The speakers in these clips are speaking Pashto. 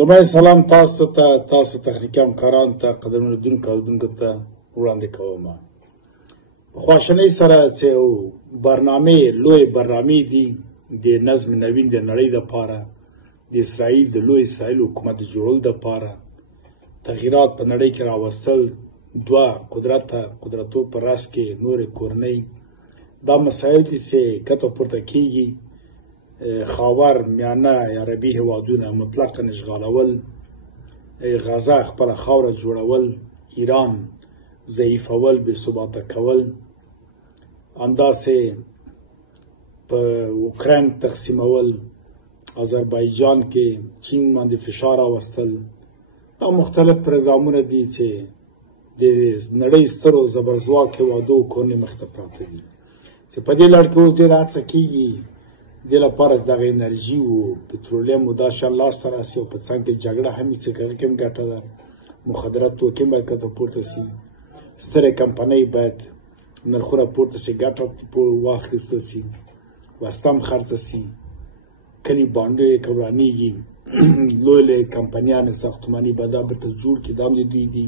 لومړی سلام تاسو تخنیکي همکارانو ته قدرمنو لیدونکو او اورېدونکو ته وړاندې کوم. په خواشینۍ سره چې لوی برنامې دي د نظم نوین د نړۍ دپاره د اسرائیل د لوی اسرائیل حکومت د جوړولو دپاره تغییرات په نړۍ کې راوستل، دوه قدرتو په راس کې نورې کورنۍ، دا مسایل دي چې کته پورته کیږي. خاور میانه عربي هیوادونه مطلقا اشغالول، غزه خپله خاوره جوړول، ایران ضعیفول، بې ثباته کول، همداسې په اوکراین تقسیمول، آذربایجان کې چین باندې فشار راوستل. دا مختلف پروګرامونه دي چې د نړۍ سترو زبرځواک هیوادو کورنۍ مخته پراته دي چې په دې لړ کې اوس ډېره هڅه کېږي دې لپاره چې دغه انرژي و پټرولیم و دا شیان لاسته راسي او په څنګ کې جګړه هم چې هغې کې هم ګټه ده، مخدرات توکي هم باید کته پورته سي، سترې کمپنۍ باید نرخونه پورته سي، ګټه واخیستل سي، وسله هم خرڅه سي، کلي بانډې که ورانېږي لوی لوی کمپنیانې ساختماني به دا بېرته جوړ کړي، دا هم د دوی دي،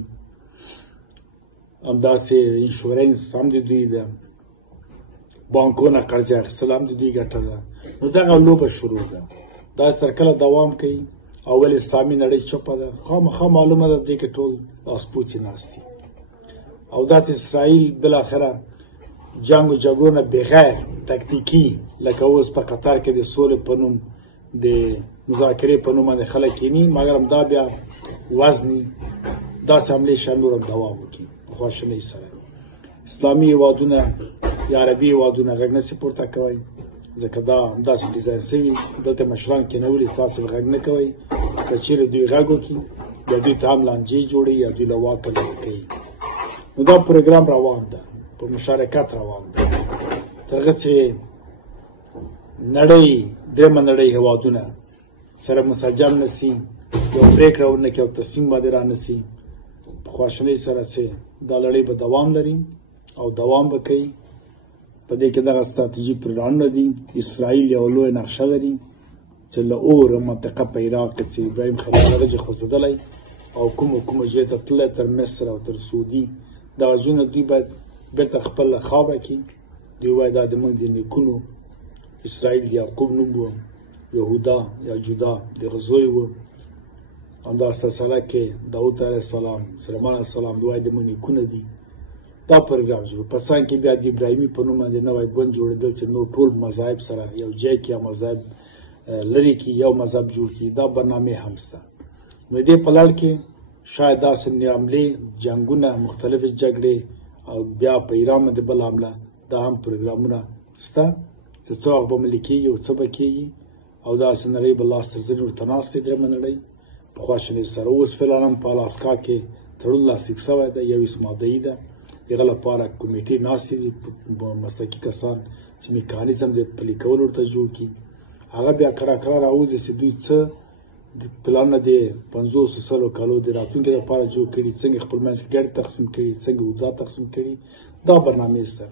همداسې انشورنس هم د دوی ده، بانکونه قرضې اخیستل هم د دوی ګټه ده. نو دغه لوبه شروع ده، دا سر کله دوام کوي. اول اسلامي نړۍ چوپه ده، خامخا معلومه ده دې کې ټول لاسپوڅي ناست دي، او دا چې اسرائیل بالاخره جنګ و جګړو نه بغیر تکتیکي لکه اوس په قطر کې د سولې په نوم د مذاکرې په نوم باندې خلک کیني، مګر هم دا بیا وزني داسې حملې شاید نور هم دوام وکړي په خواشینۍ سره. اسلامي هیوادونه یا عربي هیوادونه غږ نسي پورته کوئ، ځکه دا همداسې ډیزاین سوي، دلته مشران کېنولي ستاسې غږ نه کوئ. که چیرې دوی غږ وکړي یا دوی ته هم لانجې جوړوي یا دوی له واکه لرې کوي. نو دا پروګرام روان ده، په مشارکت روان ده، تر هغه چې نړۍ درېیمه نړۍ هیوادونه سره منسجم نه سي، یو پرېکړه ونه کړي او تصمیم باندې را نه سي، په خواشینۍ سره چې دا لړۍ به دوام لري او دوام به کوي. په دې کې دغه ستراتیژیک پروګرامونه دي. اسرائیل یو لویه نقشه لري چې له اوره منطقه په عراق کې چې ابراهیم خلیل هغه ځای خوځېدلی او کومه ځای ته تللی، تر مصر او تر سعودي، دغه ځایونه دوی باید بېرته خپله خاوره کړي. دوی وایي دا زموږ د نیکونو اسرائیل د یعقوب نوم و، یهودا یا جودا د هغه زوی و، همدا سلسله کې داود علیه السلام، سلیمان علیه السلام دوی د زموږ نیکونه دي. دا پروګرام جوړ په څنګ کې بیا د ابراهیمي په نوم باندې نوی ګوند جوړېدل چې نور ټول مذاهب سره یو ځای کې یا مذهب لرې کړي، یو مذهب جوړ کړي. دا برنامې هم شته. نو دې په لړ کې شاید داسې حملې، جنګونه، مختلفې جګړې او بیا په ایران باندې بل حمله، دا هم پروګرامونه شته چې څه وخت به عملي کېږي او څه به کېږي، او داسې نړۍ به لاس تر زنې ورته ناست دی درېیمه نړۍ په خواشینۍ سره. اوس فعلا هم په الاسکا کې تړون لاسلیک شوی ده، یو ماده‌ای ده، دغه لپاره کمیټې ناستې دي، مسلکي کسان چې میکانیزم د پلي کولو ورته جوړ کړي. هغه بیا کله راوځي چې دوی څه د پلانونه د 50 کالو د راتلونکي لپاره جوړ کړي، څنګه خپل منځ کې ګټې تقسیم کړي، څنګه اوږده تقسیم کړي. دا برنامې شته.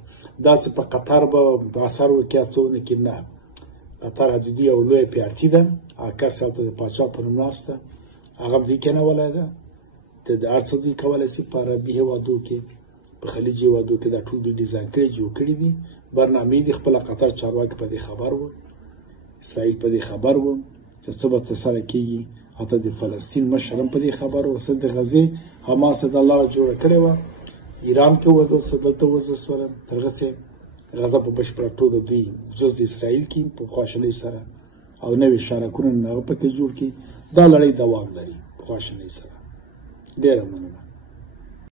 داسې په قطر به اثر وکړي څه ونه کړي، نه. قطر حدودي یو لویه پیارتي ده، هغه کس هلته د پاچا په نوم ناسته، هغه هم دوی کېنولی ده. د هر څه دوی کولی شي په عربي هېوادو کې، په خلیجي هېوادو کې دا ټول دوی ډیزاین کړي، جوړ کړي دي برنامې دي. خپله قطر چارواکي په دې خبر وو، اسرائیل په دې خبر وو چې څه به ترسره کېږي، حتی د فلسطین مشر هم په دې خبر وو. څه د غزې حماس د الله جوړه کړې وه، ایران کې وضع شوه، دلته وضع شوله، تر هغه چې غزه په بشپړه توګه دوی جز د اسرائیل کې په خواشینۍ سره او نوي شارکونه هغه پکې جوړ کړي. دا لړۍ دوام لري په خواشینۍ سره. ډېره مننه.